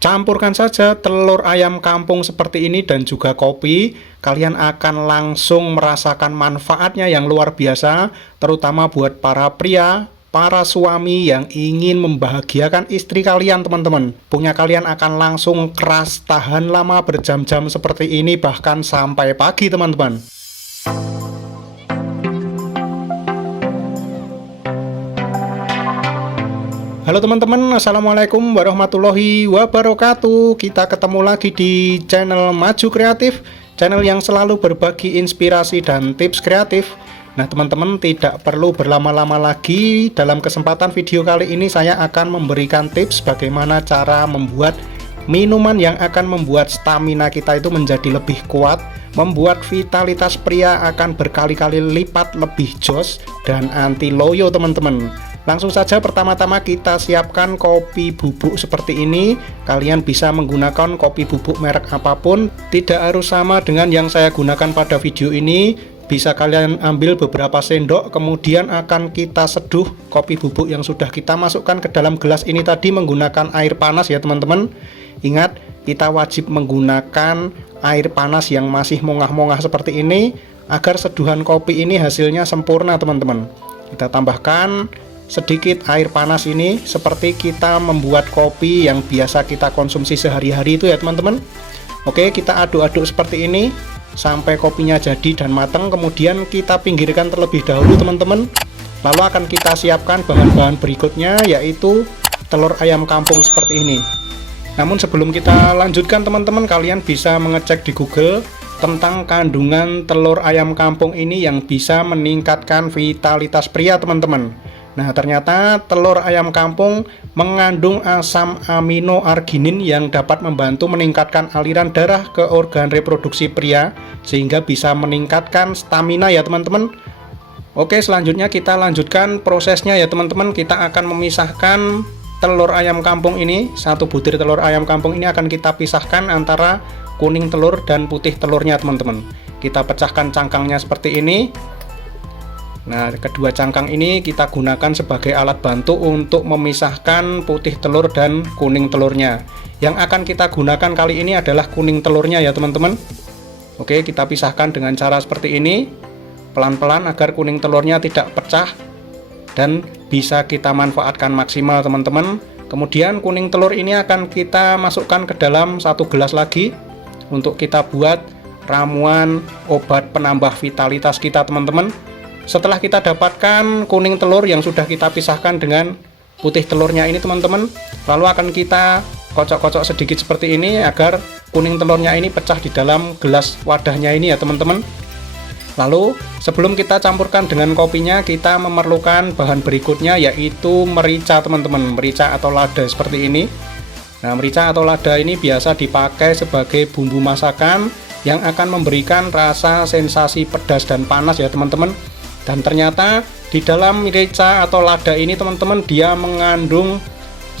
Campurkan saja telur ayam kampung seperti ini dan juga kopi. Kalian akan langsung merasakan manfaatnya yang luar biasa, terutama buat para pria, para suami yang ingin membahagiakan istri kalian, teman-teman. Punya kalian akan langsung keras, tahan lama berjam-jam seperti ini, bahkan sampai pagi, teman-teman. Halo teman-teman, assalamualaikum warahmatullahi wabarakatuh. Kita ketemu lagi di channel Maju Kreatif, channel yang selalu berbagi inspirasi dan tips kreatif. Nah teman-teman, tidak perlu berlama-lama lagi. Dalam kesempatan video kali ini saya akan memberikan tips bagaimana cara membuat minuman yang akan membuat stamina kita itu menjadi lebih kuat, membuat vitalitas pria akan berkali-kali lipat lebih jos dan anti loyo, teman-teman. Langsung saja, pertama-tama kita siapkan kopi bubuk seperti ini. Kalian bisa menggunakan kopi bubuk merek apapun, tidak harus sama dengan yang saya gunakan pada video ini. Bisa kalian ambil beberapa sendok, kemudian akan kita seduh kopi bubuk yang sudah kita masukkan ke dalam gelas ini tadi menggunakan air panas ya teman-teman. Ingat, kita wajib menggunakan air panas yang masih mongah-mongah seperti ini agar seduhan kopi ini hasilnya sempurna, teman-teman. Kita tambahkan sedikit air panas ini seperti kita membuat kopi yang biasa kita konsumsi sehari-hari itu ya teman-teman. Oke, kita aduk-aduk seperti ini sampai kopinya jadi dan matang. Kemudian kita pinggirkan terlebih dahulu, teman-teman. Lalu akan kita siapkan bahan-bahan berikutnya, yaitu telur ayam kampung seperti ini. Namun sebelum kita lanjutkan, teman-teman, kalian bisa mengecek di Google tentang kandungan telur ayam kampung ini yang bisa meningkatkan vitalitas pria, teman-teman. Nah, ternyata telur ayam kampung mengandung asam amino arginin yang dapat membantu meningkatkan aliran darah ke organ reproduksi pria sehingga bisa meningkatkan stamina ya teman-teman. Oke, selanjutnya kita lanjutkan prosesnya ya teman-teman. Kita akan memisahkan telur ayam kampung ini. Satu butir telur ayam kampung ini akan kita pisahkan antara kuning telur dan putih telurnya, teman-teman. Kita pecahkan cangkangnya seperti ini. Nah, kedua cangkang ini kita gunakan sebagai alat bantu untuk memisahkan putih telur dan kuning telurnya. Yang akan kita gunakan kali ini adalah kuning telurnya ya teman-teman. Oke, kita pisahkan dengan cara seperti ini, pelan-pelan agar kuning telurnya tidak pecah dan bisa kita manfaatkan maksimal, teman-teman. Kemudian kuning telur ini akan kita masukkan ke dalam satu gelas lagi untuk kita buat ramuan obat penambah vitalitas kita, teman-teman. Setelah kita dapatkan kuning telur yang sudah kita pisahkan dengan putih telurnya ini, teman-teman, lalu akan kita kocok-kocok sedikit seperti ini agar kuning telurnya ini pecah di dalam gelas wadahnya ini ya teman-teman. Lalu sebelum kita campurkan dengan kopinya, kita memerlukan bahan berikutnya, yaitu merica, teman-teman. Merica atau lada seperti ini. Nah, merica atau lada ini biasa dipakai sebagai bumbu masakan yang akan memberikan rasa sensasi pedas dan panas ya teman-teman. Dan ternyata di dalam merica atau lada ini, teman-teman, dia mengandung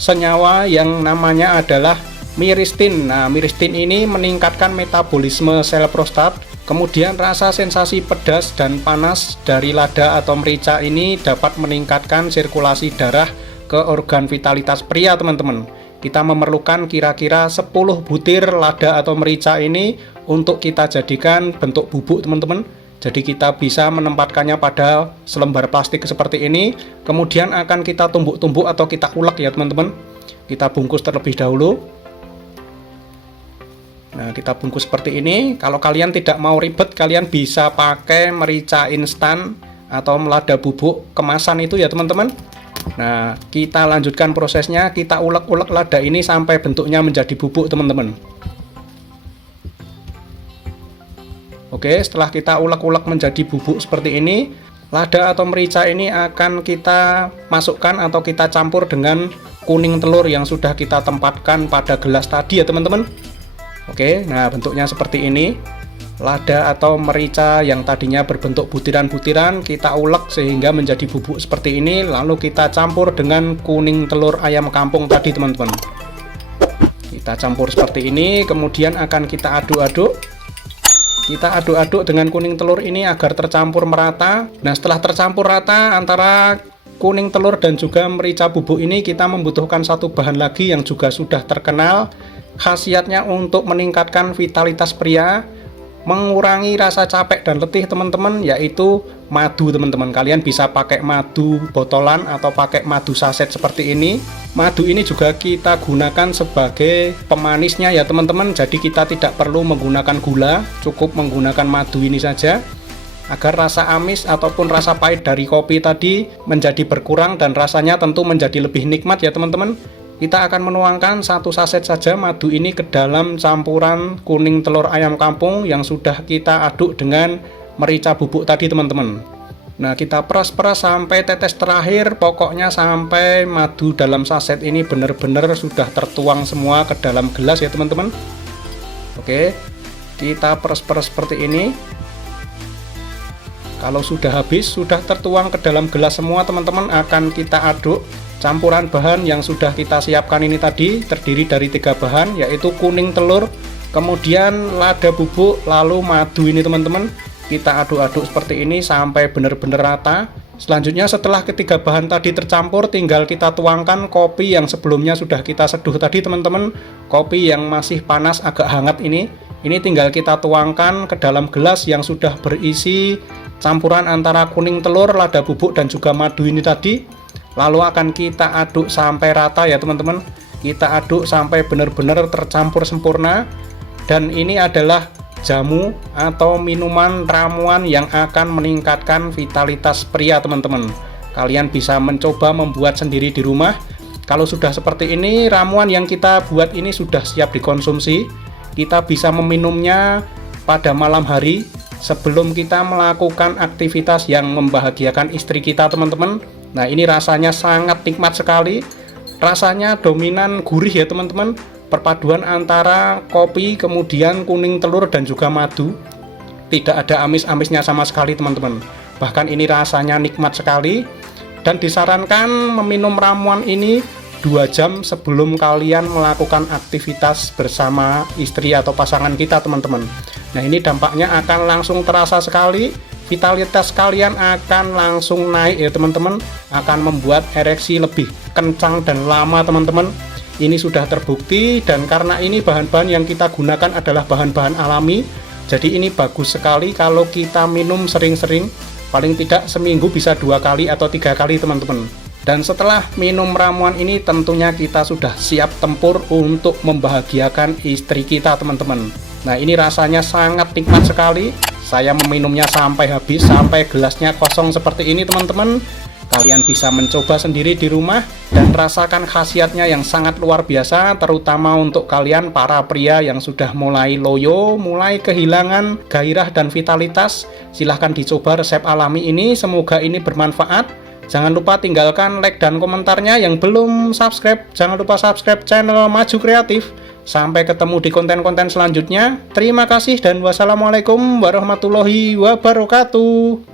senyawa yang namanya adalah miristin. Nah, miristin ini meningkatkan metabolisme sel prostat. Kemudian rasa sensasi pedas dan panas dari lada atau merica ini dapat meningkatkan sirkulasi darah ke organ vitalitas pria, teman-teman. Kita memerlukan kira-kira 10 butir lada atau merica ini untuk kita jadikan bentuk bubuk, teman-teman. Jadi kita bisa menempatkannya pada selembar plastik seperti ini. Kemudian akan kita tumbuk-tumbuk atau kita ulek ya teman-teman. Kita bungkus terlebih dahulu. Nah, kita bungkus seperti ini. Kalau kalian tidak mau ribet, kalian bisa pakai merica instan atau lada bubuk kemasan itu ya teman-teman. Nah, kita lanjutkan prosesnya. Kita ulek-ulek lada ini sampai bentuknya menjadi bubuk, teman-teman. Oke, setelah kita ulek-ulek menjadi bubuk seperti ini, lada atau merica ini akan kita masukkan atau kita campur dengan kuning telur yang sudah kita tempatkan pada gelas tadi ya teman-teman. Oke, nah bentuknya seperti ini. Lada atau merica yang tadinya berbentuk butiran-butiran kita ulek sehingga menjadi bubuk seperti ini, lalu kita campur dengan kuning telur ayam kampung tadi, teman-teman. Kita campur seperti ini, kemudian akan kita aduk-aduk. Kita aduk-aduk dengan kuning telur ini agar tercampur merata. Nah, setelah tercampur rata antara kuning telur dan juga merica bubuk ini, kita membutuhkan satu bahan lagi yang juga sudah terkenal, khasiatnya untuk meningkatkan vitalitas pria, mengurangi rasa capek dan letih teman-teman, yaitu madu teman-teman. Kalian bisa pakai madu botolan atau pakai madu saset seperti ini. Madu ini juga kita gunakan sebagai pemanisnya ya teman-teman, jadi kita tidak perlu menggunakan gula, cukup menggunakan madu ini saja, agar rasa amis ataupun rasa pahit dari kopi tadi menjadi berkurang dan rasanya tentu menjadi lebih nikmat ya teman-teman. Kita akan menuangkan 1 saset saja madu ini ke dalam campuran kuning telur ayam kampung yang sudah kita aduk dengan merica bubuk tadi teman-teman. Nah, kita peras-peras sampai tetes terakhir, pokoknya sampai madu dalam saset ini benar-benar sudah tertuang semua ke dalam gelas ya teman-teman. Oke, kita peras-peras seperti ini. Kalau sudah habis, sudah tertuang ke dalam gelas semua teman-teman, akan kita aduk campuran bahan yang sudah kita siapkan ini tadi. Terdiri dari 3 bahan, yaitu kuning telur, kemudian lada bubuk, lalu madu ini teman-teman. Kita aduk-aduk seperti ini sampai benar-benar rata. Selanjutnya setelah ketiga bahan tadi tercampur, tinggal kita tuangkan kopi yang sebelumnya sudah kita seduh tadi teman-teman. Kopi yang masih panas agak hangat ini tinggal kita tuangkan ke dalam gelas yang sudah berisi campuran antara kuning telur, lada bubuk dan juga madu ini tadi. Lalu akan kita aduk sampai rata ya teman-teman. Kita aduk sampai benar-benar tercampur sempurna. Dan ini adalah jamu atau minuman ramuan yang akan meningkatkan vitalitas pria teman-teman. Kalian bisa mencoba membuat sendiri di rumah. Kalau sudah seperti ini, ramuan yang kita buat ini sudah siap dikonsumsi. Kita bisa meminumnya pada malam hari sebelum kita melakukan aktivitas yang membahagiakan istri kita teman-teman. Nah, ini rasanya sangat nikmat sekali. Rasanya dominan gurih ya teman-teman. Perpaduan antara kopi, kemudian kuning telur dan juga madu. Tidak ada amis-amisnya sama sekali teman-teman. Bahkan ini rasanya nikmat sekali. Dan disarankan meminum ramuan ini 2 jam sebelum kalian melakukan aktivitas bersama istri atau pasangan kita teman-teman. Nah, ini dampaknya akan langsung terasa sekali. Vitalitas kalian akan langsung naik ya teman-teman. Akan membuat ereksi lebih kencang dan lama teman-teman. Ini sudah terbukti, dan karena ini bahan-bahan yang kita gunakan adalah bahan-bahan alami, jadi ini bagus sekali kalau kita minum sering-sering. Paling tidak seminggu bisa 2 kali atau 3 kali teman-teman. Dan setelah minum ramuan ini tentunya kita sudah siap tempur untuk membahagiakan istri kita teman-teman. Nah, ini rasanya sangat nikmat sekali. Saya meminumnya sampai habis, sampai gelasnya kosong seperti ini teman-teman. Kalian bisa mencoba sendiri di rumah dan rasakan khasiatnya yang sangat luar biasa, terutama untuk kalian para pria yang sudah mulai loyo, mulai kehilangan gairah dan vitalitas. Silahkan dicoba resep alami ini, semoga ini bermanfaat. Jangan lupa tinggalkan like dan komentarnya. Yang belum subscribe, jangan lupa subscribe channel Maju Kreatif. Sampai ketemu di konten-konten selanjutnya. Terima kasih dan wassalamualaikum warahmatullahi wabarakatuh.